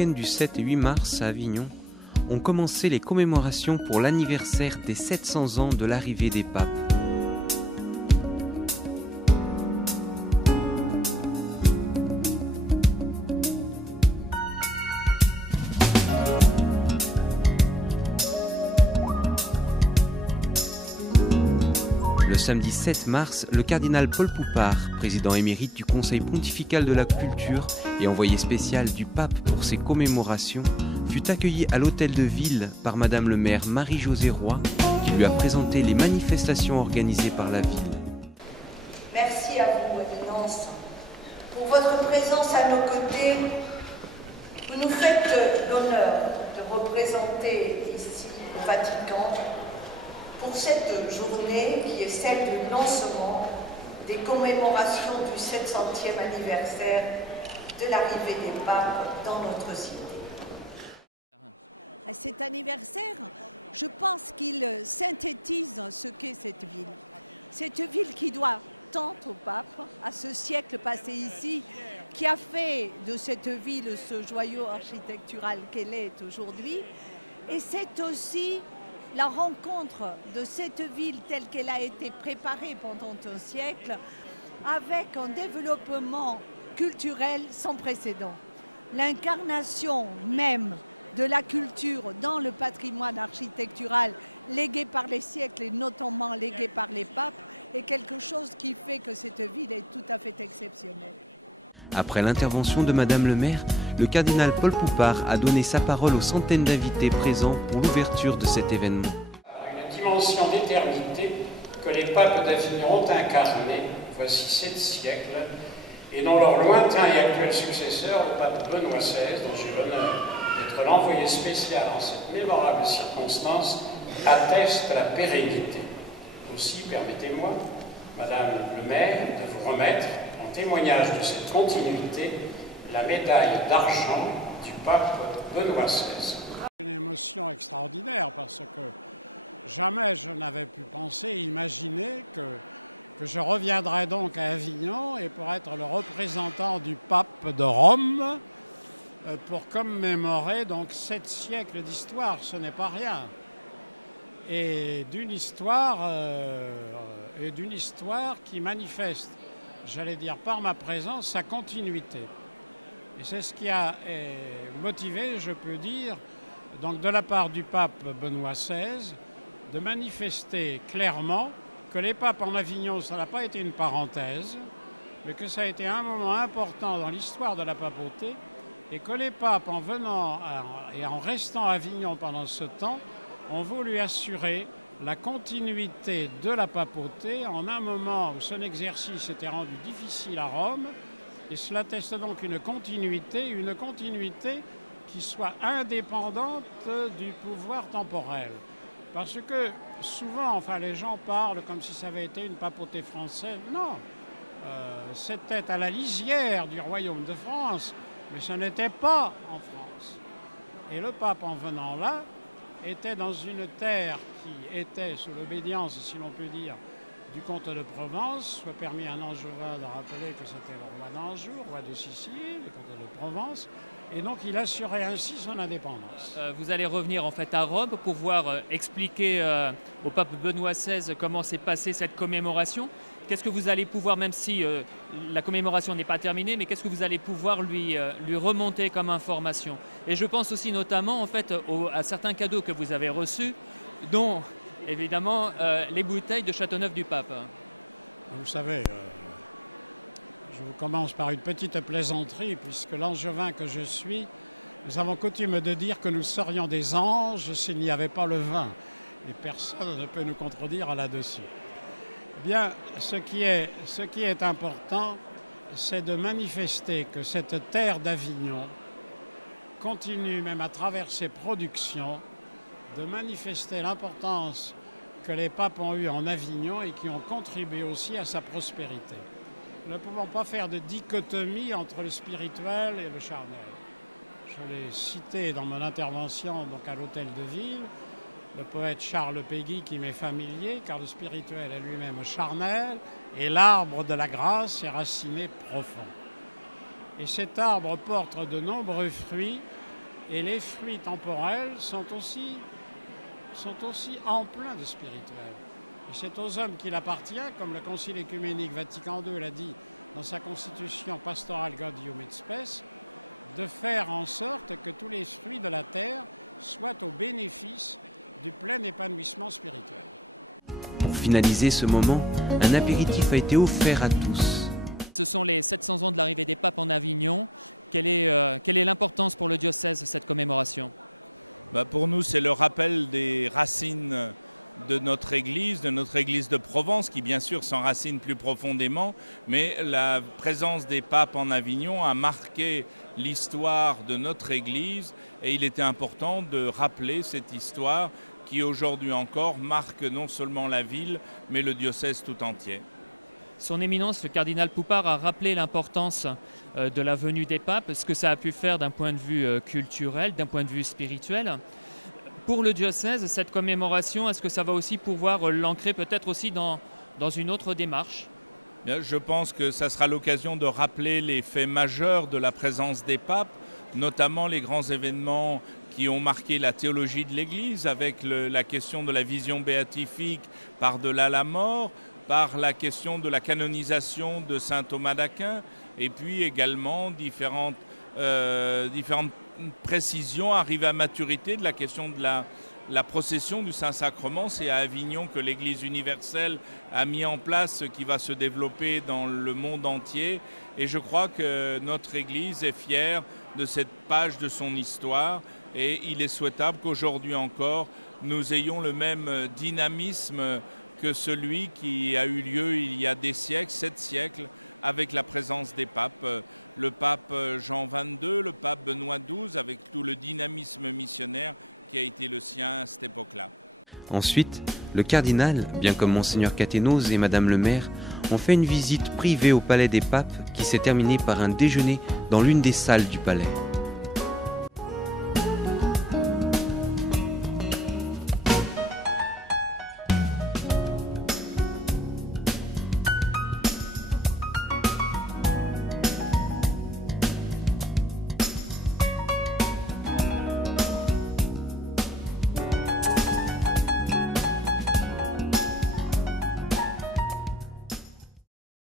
week-end du 7 et 8 mars à Avignon ont commencé les commémorations pour l'anniversaire des 700 ans de l'arrivée des papes. Le samedi 7 mars, le cardinal Paul Poupart, président émérite du Conseil pontifical de la culture et envoyé spécial du pape pour ces commémorations, fut accueilli à l'hôtel de ville par Madame le maire Marie-Josée Roy, qui lui a présenté les manifestations organisées par la ville. Merci à vous, Éminence, pour votre présence à nos côtés. Vous nous faites l'honneur de représenter ici au Vatican pour cette journée qui est celle du lancement des commémorations du 700e anniversaire de l'arrivée des papes dans notre cité. À cet anniversaire, je pense qu'il synthétise ce qu'est cette ville. Cette ville qui doit tant au pape, à ce siècle passé ici, qui a fait de cette ville ce joyau architectural qu'elle est aujourd'hui. Et c'est aussi la rencontre de cette ville telle qu'elle a été préparée pendant un siècle avec un développement culturel sans précédent. L'incarnation même de la culture dans le patrimoine architectural légué par les siècles et notamment légué par les papes est quelque chose qui fait que cette ville est tout à fait exceptionnelle. Après l'intervention de Madame le maire, le cardinal Paul Poupart a donné sa parole aux centaines d'invités présents pour l'ouverture de cet événement. Une dimension d'éternité que les papes d'Avignon ont incarnée, voici 7 siècles, et dont leur lointain et actuel successeur, le pape Benoît XVI, dont j'ai l'honneur d'être l'envoyé spécial en cette mémorable circonstance, atteste la pérennité. Aussi, permettez-moi, Madame le maire, de vous remettre, en témoignage de cette continuité, la médaille d'argent du pape Benoît XVI. Une émotion extraordinaire parce que jamais je n'avais pu penser, imaginer que je reviendrais donc à Avignon et pour être le représentant du pape de Rome pour commémorer donc 7 siècles d'histoire, ce n'est pas rien. Et d'une histoire qui manifeste, j'allais dire par ma présence, sa continuité. Et c'est ce qui a motivé, je peux dire, donc de la part du pape Benoît XVI, de manifester clairement que les papes en Avignon, ça n'a pas été une parenthèse, mais que ça a été un moment important dans l'histoire de la papauté, et que les papes, en venant et en restant à Avignon pendant ce temps, ont voulu assurer la continuité de la papauté en un moment où son exercice était rendu difficile à Rome. Et cela atteste donc une continuité qui soit indépendante du pouvoir temporel. Parce que souvent, les gens parlent comme si ça avait été une papauté française. Non, c'était à la lisière du royaume de France, mais ce n'était pas en France. Et le pape, en venant là, était dans une terre qui était sous l'obédience, si l'on peut dire, du comte de Provence, soit permis à un Angevin de rappeler que c'était le roi d'Anjou, roi de Sicile, le comte de Provence, et donc il assurait ainsi son indépendance. Vous allez revenir en fait à Rome pour pouvoir expliquer au pape Benoît XVI comment s'est passée cette commémoration. Qu'est-ce que vous allez pouvoir, même si la commémoration n'est pas terminée, mais qu'est-ce que vous allez pouvoir lui remonter comme information? Et je pense aussi notamment en fait à certains cadeaux que vous avez reçus, dont évidemment les bouteilles de Châteauneuf-du-Pape. Vous savez, je vous commence par une petite plaisanterie, puisque l'angevin que je suis, nous avons coutume de dire que nous serions des anges s'il n'y avait pas le vin. Et personne ne peut nous contredire là-dessus. Bien, ce qui est important, c'est de manifester que cette terre d'Avignon continue, même à travers ses productions, de manifester l'importance que les papes ont eue en Avignon et qui ont contribué aussi à sa prospérité. Nous ne pouvons pas faire de dichotomie entre le spirituel et le charnel. Je l'ai cité dans mon intervention donc à l'hôtel de ville, le poète Charles Péguy qui m'est familier, car le spirituel est lui-même charnel et l'arbre de la grâce est raciné profond. Et cet arbre porte de nombreux fruits Et les fruits temporels sont aussi empreints de spirituel. Et c'est aux hommes qu'il appartient, comme le Concile œcuménique Vatican II l'a dit dans sa constitution pastorale Gaudium et Spes, de faire en sorte que tous les fruits de la terre soient au bénéfice du plein épanouissement spirituel. Pour finaliser ce moment, un apéritif a été offert à tous. Ce sont les 700 ans de l'arrivée des papes en Avignon. Quelle est l'importance pour le diocèse de cette commémoration ? Pour nous, c'est le rappel des racines de notre Église de Provence, qui bien sûr s'enracine plus profondément, mais la présence des papes en Avignon a marqué l'histoire de notre Église et il était important de rappeler cette histoire qui aujourd'hui encore marque non seulement la ville, mais le diocèse tout entier. Son Éminence, le cardinal Poupart, a rappelé l'importance de la venue des papes, ce que ça a pu faire d'un point de vue culturel, d'un point de vue spirituel. Pour le diocèse, cette commémoration, est-ce que ça va aussi pouvoir l'ancrer peut-être aussi dans une autre démarche ? Bien, je pense que ça sera l'occasion de rappeler les faits majeurs de la présence des papes, notamment les grands événements qui ont marqué la théologie de l'Église, avec la question de la vision béatifique par-delà la mort, par la question de la canonisation de saint Thomas d'Aquin, et puis également différentes précisions arrivées à maturité de la question de la procession du Saint-Sacrement. C'est à Avignon que l'Église universelle a mis en place ce qui va se développer dans le monde entier. Et je crois que notre Église est fière de cette page de son histoire. Et il est souhaitable qu'aujourd'hui encore, nous ayons le même dynamisme que celui qui a eu lieu il y a des siècles, 7 siècles, avec la présence des papes. Le pape Jean XXII, le pape Benoît XII, avec tout le dynamisme missionnaire qui a été le sien à cette époque-là. Ensuite, le cardinal, bien comme Monseigneur Caténose et Madame le maire, ont fait une visite privée au Palais des Papes qui s'est terminée par un déjeuner dans l'une des salles du palais.